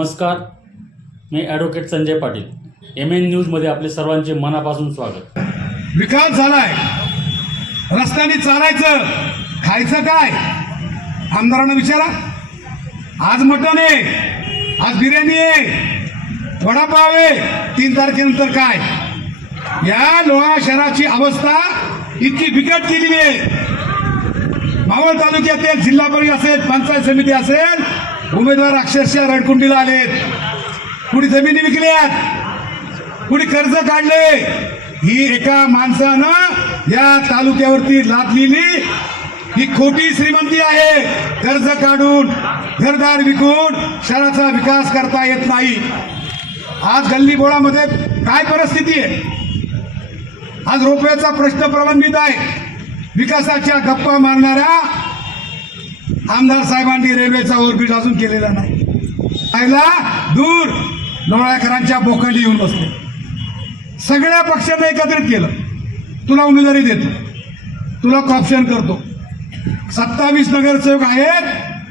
नमस्कार मी advocate Sanjay Patil. M N न्यूजमध्ये आपले सर्वांचे मनापासून स्वागत. विकास झालाय. रस्त्याने चालायचं. खायचं काय? आमदारांना विचारा. आज मटण आहे. आज बिर्याणी आहे. वडापाव आहे. तीन तारखेनंतर काय? या लोहा शहराची अवस्था इतकी बिकट केलेली आहे. मावळ तालुक्यातील जिल्हा परिषद असेल पंचायत समिती असेल उमेदवार अक्षरशः रणकुंडीला आलेत. कुणी जमिनी विकल्यात? कुणी कर्ज काढले? ही एका माणसानं या तालुक्यावरती लादलेली ही खोटी श्रीमंती आहे. कर्ज काढून घरदार विकून शहराचा विकास करता येत नाही. आज गल्लीबोळामध्ये काय परिस्थिती आहे? आज रोपव्याचा प्रश्न प्रलंबित आहे. विकासाच्या गप्पा मारणाऱ्या आमदार साहेबांनी रेल्वेचा ओव्हरब्रिज अजून केलेला नाही. पाहिला दूर लोणाळकरांच्या बोखंडी येऊन बसले. सगळ्या पक्षांना एकत्रित केलं. तुला उमेदवारी देतो. तुला कॉप्शन करतो. सत्तावीस नगरसेवक आहेत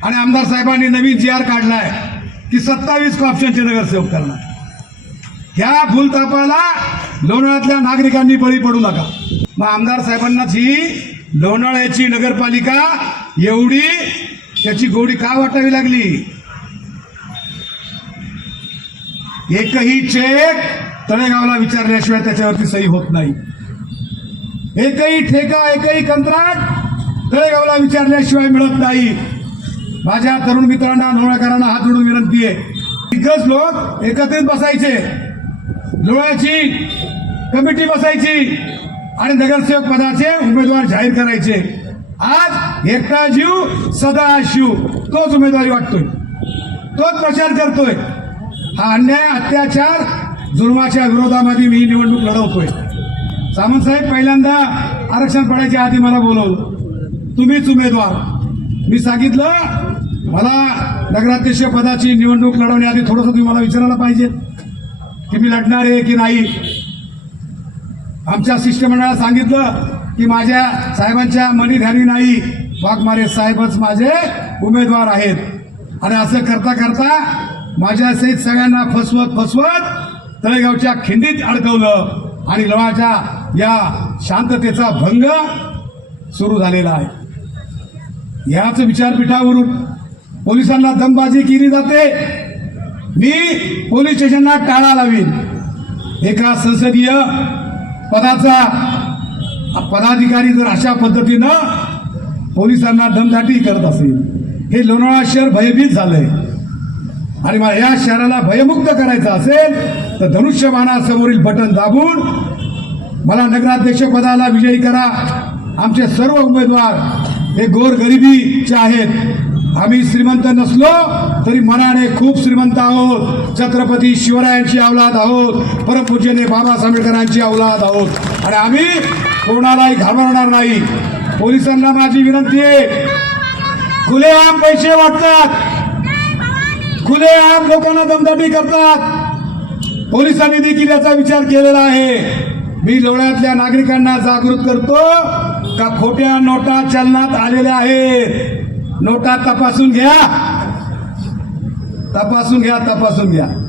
आणि आमदार साहेबांनी नवीन जी आर काढलाय की सत्तावीस कॉप्शनचे नगरसेवक करणार. ह्या फुलतापाला लोणाळ्यातल्या नागरिकांनी बळी पडू नका. मग आमदार साहेबांनाच ही लोणाळ्याची नगरपालिका एवढी त्याची गोडी का वाटावी लागली? एकही चेक तळेगावला विचारल्याशिवाय त्याच्यावरती सही होत नाही. एकही ठेका एकही कंत्राट तळेगावला विचारल्याशिवाय मिळत नाही. माझ्या तरुण मित्रांना नोळ्याकरांना हात जोडून विनंती आहे. दिग्गज लोक एकत्रित बसायचे. लोळ्याची कमिटी बसायची आणि नगरसेवक पदाचे उमेदवार जाहीर करायचे. आज एकटा जीव सदा शिव तोच उमेदवारी वाटतोय. तोच प्रचार करतोय. हा अन्याय अत्याचार जुलमाच्या विरोधामध्ये मी निवडणूक लढवतोय. सामंत साहेब पहिल्यांदा आरक्षण पडायच्या आधी मला बोलवलं. तुम्हीच उमेदवार. मी सांगितलं मला नगराध्यक्ष पदाची निवडणूक लढवण्याआधी थोडंसं तुम्ही मला विचारायला पाहिजे. की मी लढणार आहे की नाही? आमच्या शिष्टमंडळाला सांगितलं की माझ्या साहेबांच्या मनी नाही. वाघमारे साहेबच माझे उमेदवार आहेत. आणि असं करता करता माझ्या सहित सगळ्यांना फसवत फसवत तळेगावच्या खिंडीत अडकवलं आणि लवाच्या या शांततेचा भंग सुरू झालेला आहे. याच विचारपीठावरून पोलिसांना दमबाजी केली जाते. मी पोलीस स्टेशनला टाळा लावीन. एका संसदीय पदाचा पदाधिकारी जर अशा पद्धतीनं पोलिसांना दमदाटी करत असेल हे लोणावळा शहर भयभीत झालंय. आणि मला या शहराला भयमुक्त करायचं असेल तर धनुष्यबाणासमोरील बटन दाबून मला नगराध्यक्ष पदाला विजयी करा. आमचे सर्व उमेदवार हे गोरगरिबीचे आहेत आम्ही श्रीमंत नसलो तरी मनाने खूप श्रीमंत आहोत. छत्रपती शिवरायांची अवलाद आहोत परमपूजने बाबासाहेब आंबेडकरांची अवलाद आहोत. आणि आम्ही कोणालाही घाबरणार नाही. पोलिसांना माझी विनंती आहे. खुलेआम पैसे वाटतात. खुलेआम लोकांना दमदाटी करतात. पोलिसांनी देखील याचा विचार केलेला आहे. मी लोण्यातल्या नागरिकांना जागृत करतो का खोट्या नोटा चलनात आलेल्या आहेत. नोटा तपासून घ्या. तपासून घ्या तपासून घ्या.